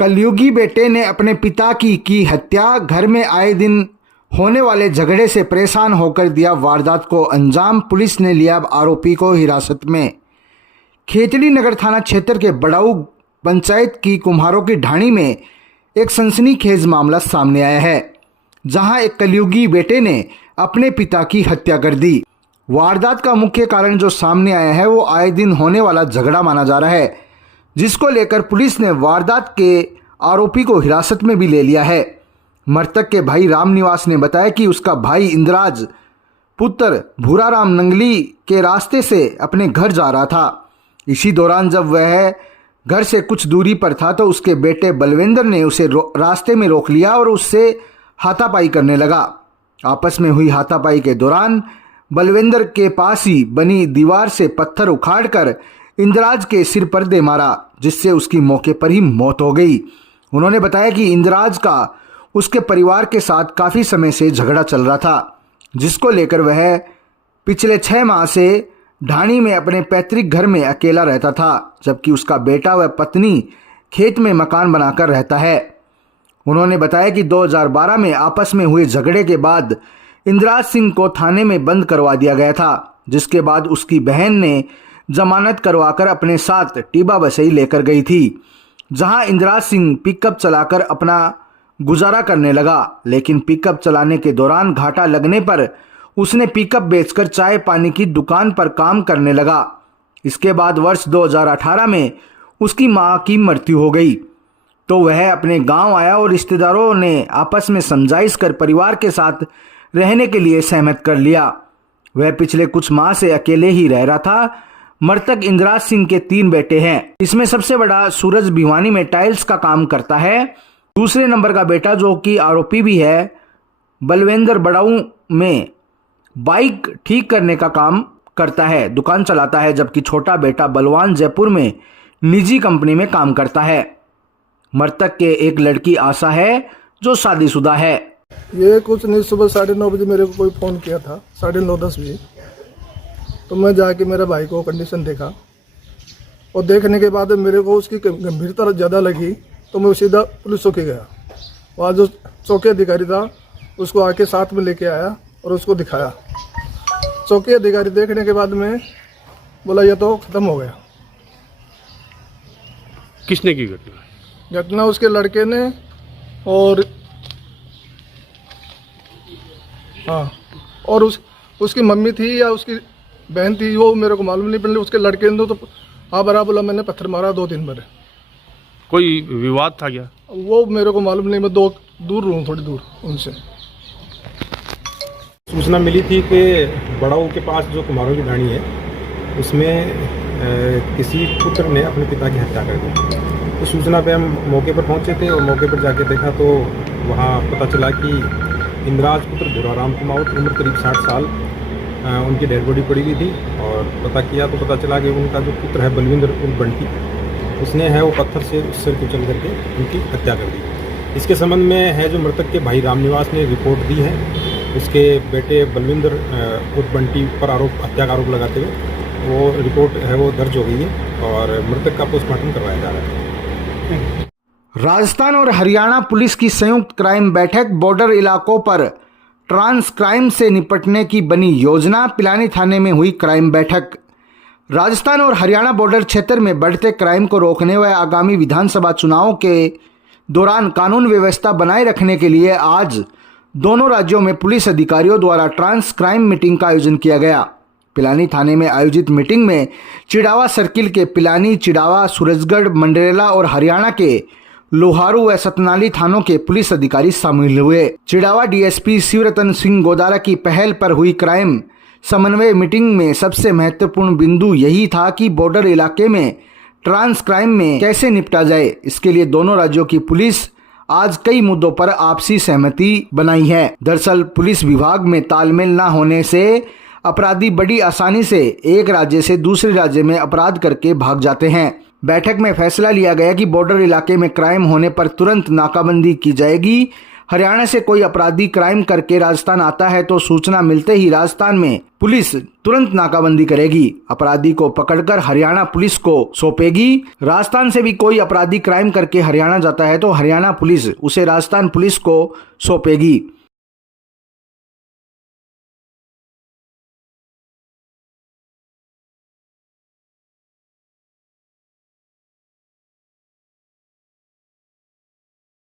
कलयुगी बेटे ने अपने पिता की हत्या। घर में आए दिन होने वाले झगड़े से परेशान होकर दिया वारदात को अंजाम। पुलिस ने लिया आरोपी को हिरासत में। खेतड़ी नगर थाना क्षेत्र के बड़ाऊ पंचायत की कुम्हारों की ढाणी में एक सनसनीखेज मामला सामने आया है, जहां एक कलयुगी बेटे ने अपने पिता की हत्या कर दी। वारदात का मुख्य कारण जो सामने आया है वो आए दिन होने वाला झगड़ा माना जा रहा है, जिसको लेकर पुलिस ने वारदात के आरोपी को हिरासत में भी ले लिया है। मृतक के भाई रामनिवास ने बताया कि उसका भाई इंद्राज पुत्र भूराराम नंगली के रास्ते से अपने घर जा रहा था। इसी दौरान जब वह घर से कुछ दूरी पर था तो उसके बेटे बलविंदर ने उसे रास्ते में रोक लिया और उससे हाथापाई करने लगा। आपस में हुई हाथापाई के दौरान बलविंदर के पास ही बनी दीवार से पत्थर उखाड़कर इंद्राज के सिर पर दे मारा, जिससे उसकी मौके पर ही मौत हो गई। उन्होंने बताया कि इंद्राज का उसके परिवार के साथ काफ़ी समय से झगड़ा चल रहा था, जिसको लेकर वह पिछले 6 माह से ढाणी में अपने पैतृक घर में अकेला रहता था, जबकि उसका बेटा व पत्नी खेत में मकान बनाकर रहता है। उन्होंने बताया कि 2012 में आपस में हुए झगड़े के बाद इंद्राज सिंह को थाने में बंद करवा दिया गया था, जिसके बाद उसकी बहन ने जमानत करवाकर अपने साथ टीबा बसई लेकर गई थी, जहां इंद्राज सिंह पिकअप चलाकर अपना गुजारा करने लगा। लेकिन पिकअप चलाने के दौरान घाटा लगने पर उसने पिकअप बेचकर चाय पानी की दुकान पर काम करने लगा। इसके बाद वर्ष 2018 में उसकी मां की मृत्यु हो गई, तो वह अपने गांव आया और रिश्तेदारों ने आपस में समझाइश कर परिवार के साथ रहने के लिए सहमत कर लिया। वह पिछले कुछ माह से अकेले ही रह रहा था। मृतक इंद्राज सिंह के 3 बेटे हैं। इसमें सबसे बड़ा सूरज भिवानी में टाइल्स का काम करता है। दूसरे नंबर का बेटा जो कि आरोपी भी है, बलविंदर बड़ाऊ में बाइक ठीक करने का काम करता है, दुकान चलाता है, जबकि छोटा बेटा बलवान जयपुर में निजी कंपनी में काम करता है। मृतक के एक लड़की आशा है जो शादीशुदा है। ये कुछ नहीं, सुबह 9:30 बजे मेरे को कोई फ़ोन किया था, 9:30-10 बजे। तो मैं जाके मेरे भाई को कंडीशन देखा और देखने के बाद मेरे को उसकी गंभीरता ज़्यादा लगी, तो मैं सीधा पुलिस चौकी गया। वहाँ जो चौकी अधिकारी था उसको आके साथ में लेके आया और उसको दिखाया। चौकी अधिकारी देखने के बाद में बोला ये तो ख़त्म हो गया। किसने की घटना उसके लड़के ने, और हाँ, और उसकी मम्मी थी या उसकी बहन थी वो मेरे को मालूम नहीं, पहले उसके लड़के ने तो हाँ बरा बोला मैंने पत्थर मारा 2-3 बार। कोई विवाद था क्या? वो मेरे को मालूम नहीं, मैं दूर रहूँ, थोड़ी दूर उनसे। सूचना मिली थी कि बड़ाऊ के पास जो कुम्हारों की ढाणी है उसमें किसी पुत्र ने अपने पिता की हत्या कर दी। तो सूचना पे हम मौके पर पहुंचे थे और मौके पर जाके देखा तो वहाँ पता चला कि इंद्राज पुत्र भूराराम कुमावत उम्र करीब 60 साल उनकी डेड बॉडी पड़ी हुई थी। और पता किया तो पता चला कि उनका जो पुत्र है बलविंदर उर्फ बंटी, उसने है वो पत्थर से उस सिर कुचल करके उनकी हत्या कर दी। इसके संबंध में है जो मृतक के भाई रामनिवास ने रिपोर्ट दी है, उसके बेटे बलविंदर उर्फ बंटी पर हत्या का आरोप लगाते हुए वो रिपोर्ट है वो दर्ज हो गई है और मृतक का पोस्टमार्टम करवाया जा रहा है। राजस्थान और हरियाणा पुलिस की संयुक्त क्राइम बैठक। बॉर्डर इलाकों पर ट्रांस क्राइम से निपटने की बनी योजना। पिलानी थाने में हुई क्राइम बैठक। राजस्थान और हरियाणा बॉर्डर क्षेत्र में बढ़ते क्राइम को रोकने व आगामी विधानसभा चुनावों के दौरान कानून व्यवस्था बनाए रखने के लिए आज दोनों राज्यों में पुलिस अधिकारियों द्वारा ट्रांस क्राइम मीटिंग का आयोजन किया गया। पिलानी थाने में आयोजित मीटिंग में चिड़ावा सर्किल के पिलानी, चिड़ावा, सूरजगढ़, मंडरेला और हरियाणा के लोहारू व सतनाली थानों के पुलिस अधिकारी शामिल हुए। चिड़ावा डीएसपी शिवरतन सिंह गोदारा की पहल पर हुई क्राइम समन्वय मीटिंग में सबसे महत्वपूर्ण बिंदु यही था कि बॉर्डर इलाके में ट्रांस क्राइम में कैसे निपटा जाए। इसके लिए दोनों राज्यों की पुलिस आज कई मुद्दों पर आपसी सहमति बनाई है। दरअसल पुलिस विभाग में तालमेल न होने से अपराधी बड़ी आसानी से एक राज्य से दूसरे राज्य में अपराध करके भाग जाते हैं। बैठक में फैसला लिया गया कि बॉर्डर इलाके में क्राइम होने पर तुरंत नाकाबंदी की जाएगी। हरियाणा से कोई अपराधी क्राइम करके राजस्थान आता है तो सूचना मिलते ही राजस्थान में पुलिस तुरंत नाकाबंदी करेगी, अपराधी को पकड़कर हरियाणा पुलिस को सौंपेगी। राजस्थान से भी कोई अपराधी क्राइम करके हरियाणा जाता है तो हरियाणा पुलिस उसे राजस्थान पुलिस को सौंपेगी।